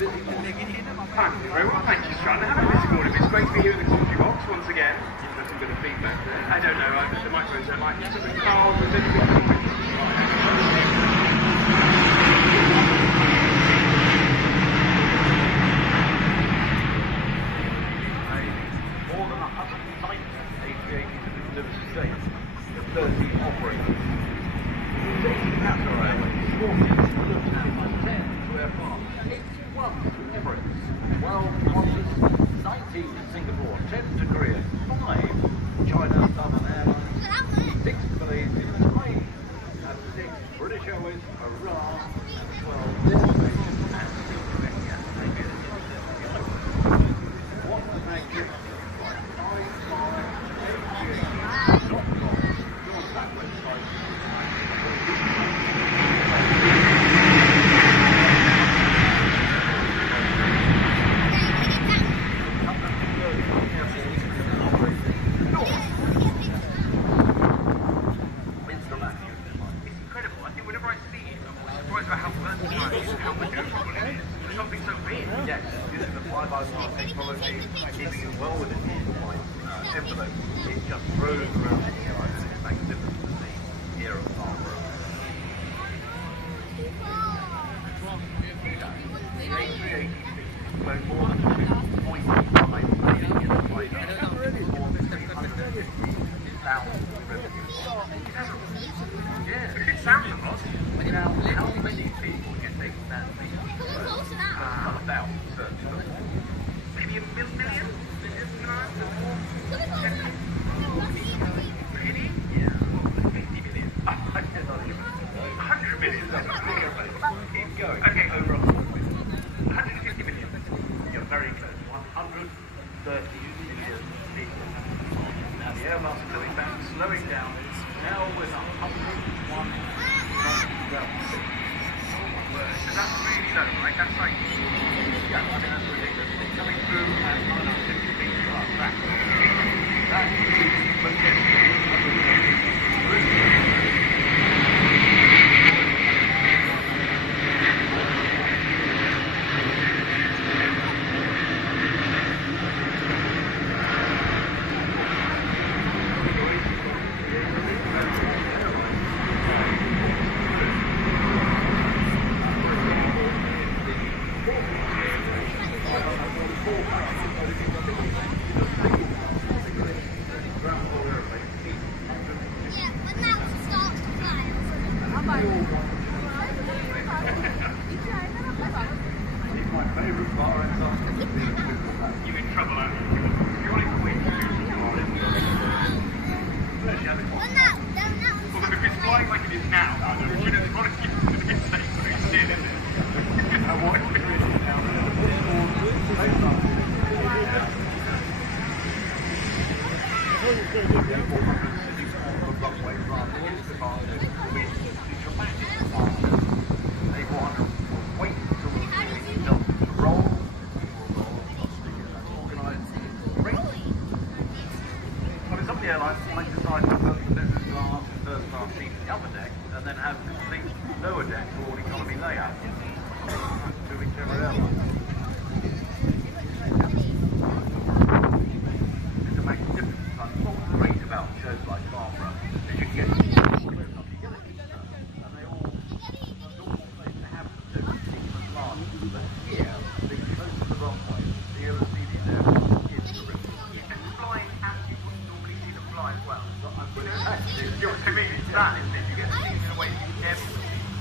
you very well, thank you, Sean. Have a busy morning. It's great to be here in the commentary box once again. There's some bit of feedback there. I don't know, the microphones don't like it. Carl, there's anything more than 190 A380s have been delivered to date. The 30 operators. 16 passenger airways, 14 Lufthansa, 10 to Air France, 81 to Emirates, 12 Qantas, 19 to Singapore, 10 to Korea, 5 China Southern Airlines, 6 Malaysian, 3 and 6 British Airways, Iran, and 12 Destination and 6 Romania. What a magnificent flight. 55 Go on that website. Envelope, it just throws around the air. It's magnificent to see here at Farnborough. The A380 flown more than 2.5 million in the flight. More than 350,000 revenues. Yeah, it sounds a lot. Now, how many people do you think that means? About, certainly. Maybe a million? Really? Yeah. 50 million. 100 million. Keep going. Okay, over 150 million. You're very close. 130 million people. Now the Airbus is coming back, slowing down. It's now with 101 knots. So that's really low, right? That's like, yeah, I mean, that's ridiculous. It's coming through at 950 feet per track. That is majestic.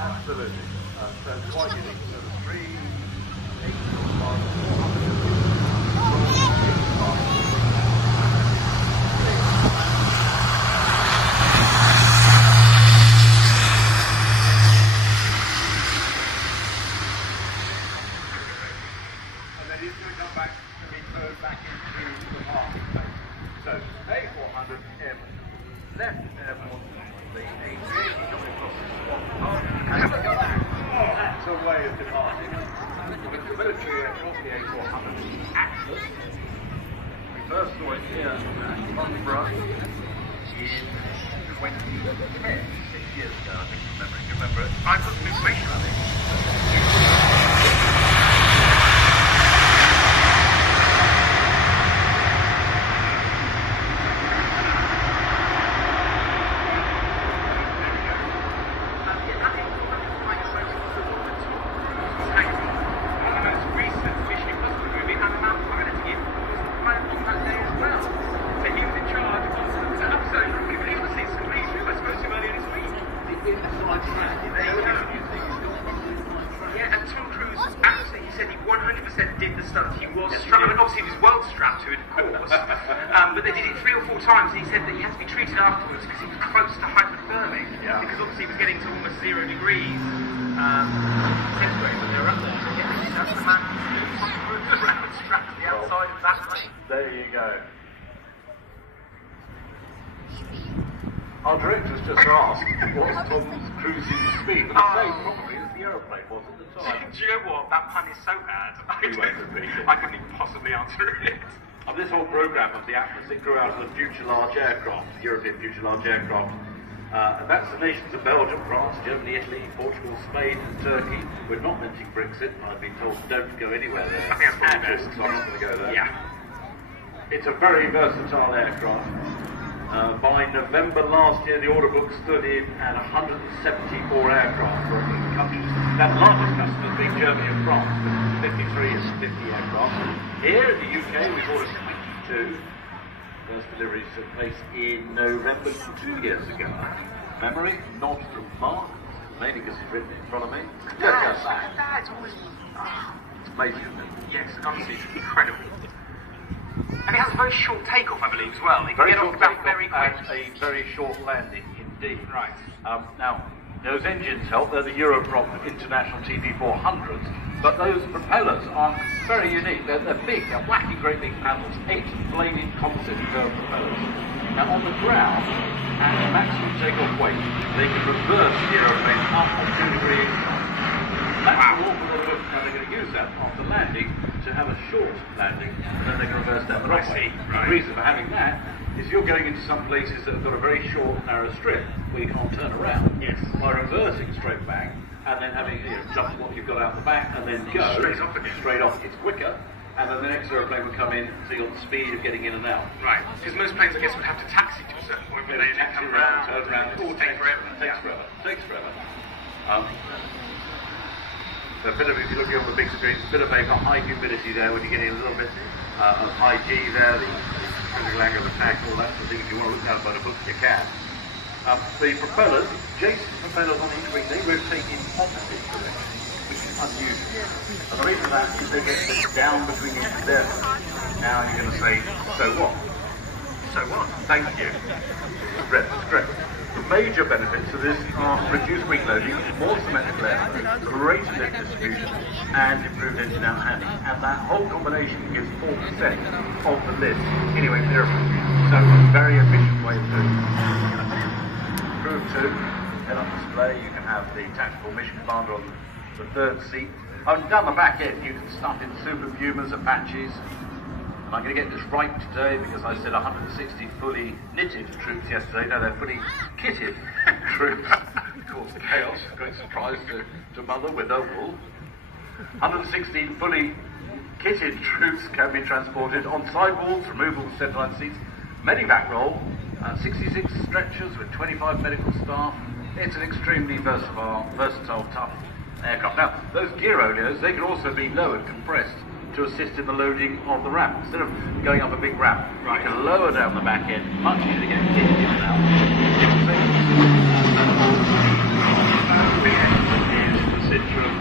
Absolutely. So quite unique. So the 3, 8, and then he's going to come back and be turned back into the parking space. So A400M left airport, the A380 coming across the spot. And look at that! Oh, that's a way of departing. With the military aircraft, the A400 Axis. We first saw it here at Farnborough in 2010, 6 years ago, I think, remember it. I've got some information on it. 100% did the stunt. He was strapped. I mean, obviously he was world strapped to it, of course. But they did it 3 or 4 times, and he said that he had to be treated afterwards because he was close to hypothermic. Yeah. Because obviously he was getting to almost 0 degrees centigrade when they were up there. So yeah, that's the man who's strapped to the outside of that plane. There you go. Our director's just asked, what's Tom's cruising speed? But the same probably as the aeroplane was at the time. Do you know what? That pun is so bad. We won't repeat it. I couldn't even possibly answer it. And this whole programme of the Atlas, it grew out of the future large aircraft, European future large aircraft. And that's the nations of Belgium, France, Germany, Italy, Portugal, Spain and Turkey. We're not mentioning Brexit. I've been told don't go anywhere there. I think that's probably best. So I'm not going to go there. Yeah. It's a very versatile aircraft. By November last year, the order book stood in at 174 aircraft for each countries. That largest customers being Germany and France, with 53 and 50 aircraft. Here in the UK, we've ordered 22. First deliveries took place in November 2 years ago. Memory, nod from Mark, mainly because he's written it in front of me. It's always... It's amazing, isn't it? Yes, honestly, it's incredible. And it has a very short takeoff, I believe, as well. It can Very get short off the back takeoff very quick. and a very short landing indeed. Right. Now, those engines help. They're the Europrop International TV400s, but those propellers are very unique. They're big. They're wacky, great big panels. 8 flaming composite curved propellers. Now, on the ground, at maximum takeoff weight, they can reverse the aeroplane up to 2 degrees. That's an awful lot of it. Now, they're going to use that after landing to have a short landing, and then they can reverse down the runway. Right. The reason for having that is you're going into some places that have got a very short, narrow strip where you can't turn around. Yes. By reversing straight back and then having jump what you've got out the back and then go Straight off again. Straight off. It's quicker, and then the next aeroplane will come in, so you've got the speed of getting in and out. Right. Because most planes, I guess, would have to taxi to a certain point when they Taxi come around, around. turn around. It all Takes forever. Takes forever. So a bit of, if you look over the big screen, a bit of vapor, high humidity there when you're getting a little bit of high G there, the critical angle of attack, all that sort of thing. If you want to look down by the book, you can. The propellers, adjacent propellers on each wing, they rotate in opposite directions, which is unusual. And the reason for that is they get this down between each of them. Now you're going to say, so what? So what? Thank you. Correct. The major benefits of this are reduced wing loading, more symmetrical airflow, greater lift distribution, and improved engine out handling. And that whole combination gives 4% of the lift anyway for the airplane. So a very efficient way of doing it. Groove 2, head-up display, you can have the tactical mission commander on the 3rd seat. Down the back end, you can stuff in Super Pumas, Apaches. And I'm going to get this right today because I said 160 fully knitted troops yesterday. No, they're fully kitted troops. Caused chaos, great surprise to Mother with no wool. 116 fully kitted troops can be transported on sidewalls, removable centerline seats, medivac roll, 66 stretchers with 25 medical staff. It's an extremely versatile, tough aircraft. Now, those gear oleos, they can also be lowered, compressed, to assist in the loading of the ramp. Instead of going up a big ramp, you can lower down the back end, much easier to get in and out. Is the Citroen.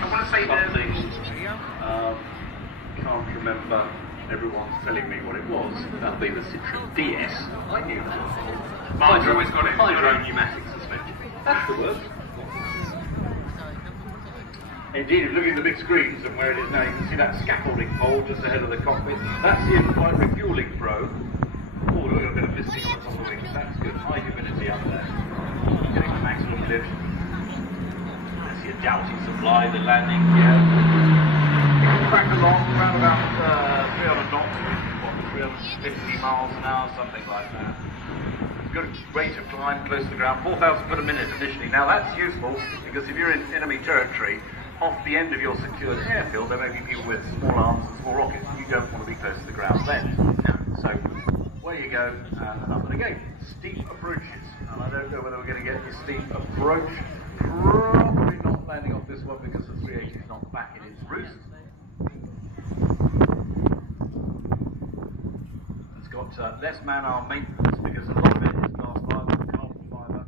I want to say can't remember. Everyone's telling me what it was. That'll be the Citroen DS. I knew that. Mine's always got it. Hydro pneumatic suspension. That's the word. Indeed, if you look at the big screens and where it is now, you can see that scaffolding pole just ahead of the cockpit. That's the in-flight refuelling probe. Oh, look at a bit of misting on the top of the wings. That's good. High humidity up there. Getting the maximum lift. That's your Doughty supply, the landing gear. It goes back along around about 300 knots, 350 miles an hour, something like that. Good rate of climb close to the ground, 4,000 foot a minute initially. Now that's useful because if you're in enemy territory, off the end of your secured airfield, there may be people with small arms and small rockets. You don't want to be close to the ground then. So, away you go, and up and again. Steep approaches. And I don't know whether we're going to get this steep approach. Probably not landing off this one because the 380 is not back in its roost. It's got less man-hour maintenance because a lot of it is glass fibre, carbon fibre.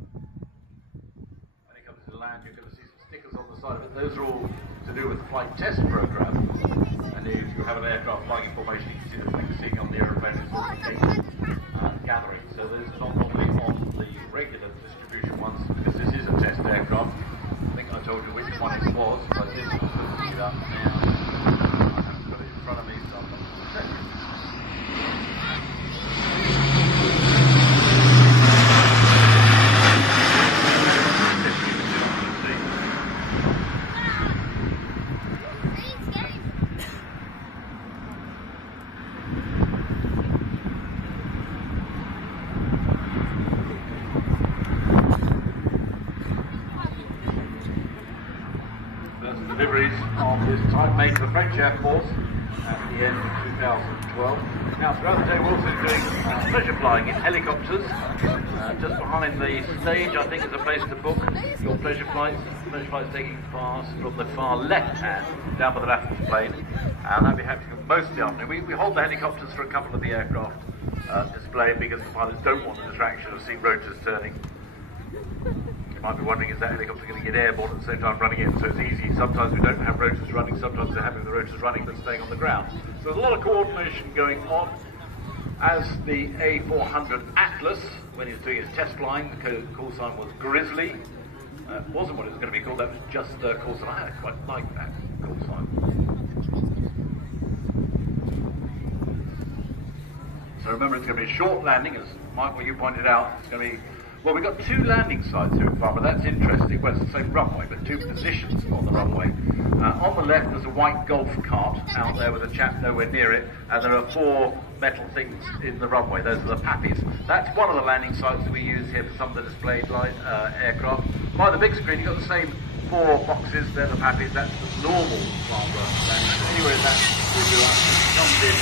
When it comes to land, you're going to see some stickers on the side of it. Those are all to do with the flight test program. you have an aircraft flying in formation, you can see the thing sitting on the aeroplane is sort of gathering. So there's not normally on the regular distribution ones, because this is a test aircraft. I think I told you which one it was, but I didn't look it up now. I haven't got it in front of me, so I'm not going to tell you. Deliveries of this type made to the French Air Force at the end of 2012. Now throughout the day we're also doing pleasure flying in helicopters. Just behind the stage I think is a place to book your pleasure flights. Pleasure flights taking fast from the far left hand down by the Raffles plane, and that'll be happening most of the afternoon. We hold the helicopters for a couple of the aircraft display because the pilots don't want the distraction of seeing rotors turning. You might be wondering, is that helicopter going to get airborne at the same time running in? So it's easy. Sometimes we don't have rotors running, sometimes they're having the rotors running but staying on the ground. So there's a lot of coordination going on. As the A400 Atlas, when he was doing his test flying, the call sign was Grizzly. It wasn't what it was going to be called, that was just a call sign. I quite like that call sign. So remember, it's going to be a short landing, as Michael, you pointed out. It's going to be, well, we've got two landing sites here at Farnborough. That's interesting. Well, it's the same runway, but two positions on the runway. On the left, there's a white golf cart out there with a chap nowhere near it, and there are four metal things in the runway. Those are the pappies. That's one of the landing sites that we use here for some of the displayed aircraft. By the big screen, you've got the same four boxes. They're the pappies. That's the normal Farnborough landing. So anywhere in that window, it comes in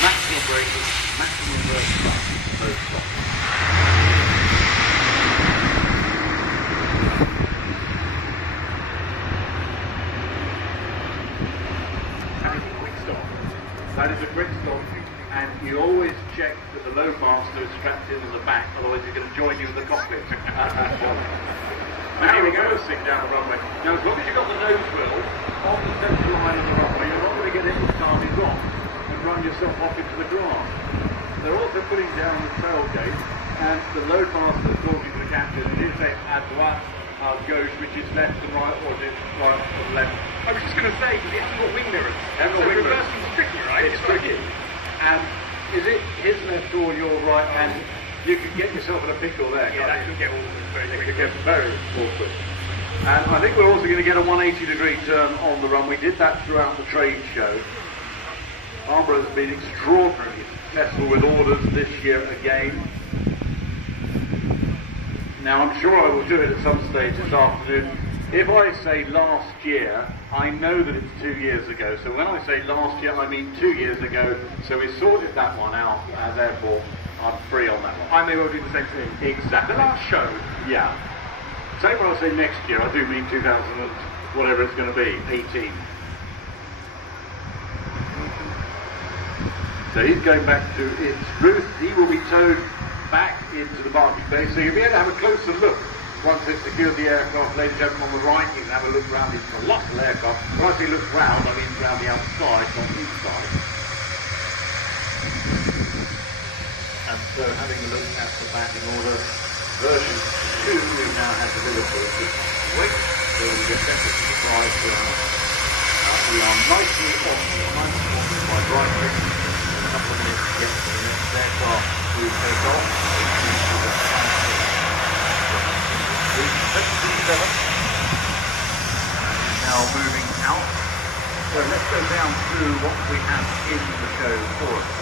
maximum braking, maximum reverse thrust, no stop. That is a quick stop, and you always check that the load master is strapped in at the back, otherwise he's going to join you in the cockpit. Now we go, sing down the runway. Now as long as you've got the nose wheel on the central line of the runway, you're not going to get in with time is off and run yourself off into the grass. They're also putting down the tailgate, and the load master is talking to the captain, and he'll say, à droite, à gauche, which is left and right, or is it right or left? I was just going to say, because it hasn't got wing mirrors. So reversing's tricky, right? It's tricky. And is it his left or your right? And you can get yourself in a pickle there. Yeah, that can get awkward very quickly. It gets very awkward. And I think we're also going to get a 180-degree turn on the run. We did that throughout the trade show. Farnborough has been extraordinarily successful with orders this year again. Now, I'm sure I will do it at some stage this afternoon. If I say last year, I know that it's 2 years ago. So when I say last year, I mean 2 years ago. So we sorted that one out, and therefore I'm free on that one. I may well do the same thing. Exactly. The last show. Yeah. Same when I say next year, I do mean 2000 and whatever it's going to be, 18. So he's going back to its route. He will be towed back into the parking bay, so you'll be able to have a closer look once they've secured the aircraft. Ladies and gentlemen, on the right, you can have a look around this colossal aircraft. When I say look round, I mean around the outside, not inside. And so having a look at the back in order, version 2 we've now had delivered for us this week, so we get better to the side. We are nicely on by Brighton. In a couple of minutes to get to the next aircraft to take off. Now moving out. So let's go down through what we have in the show for us.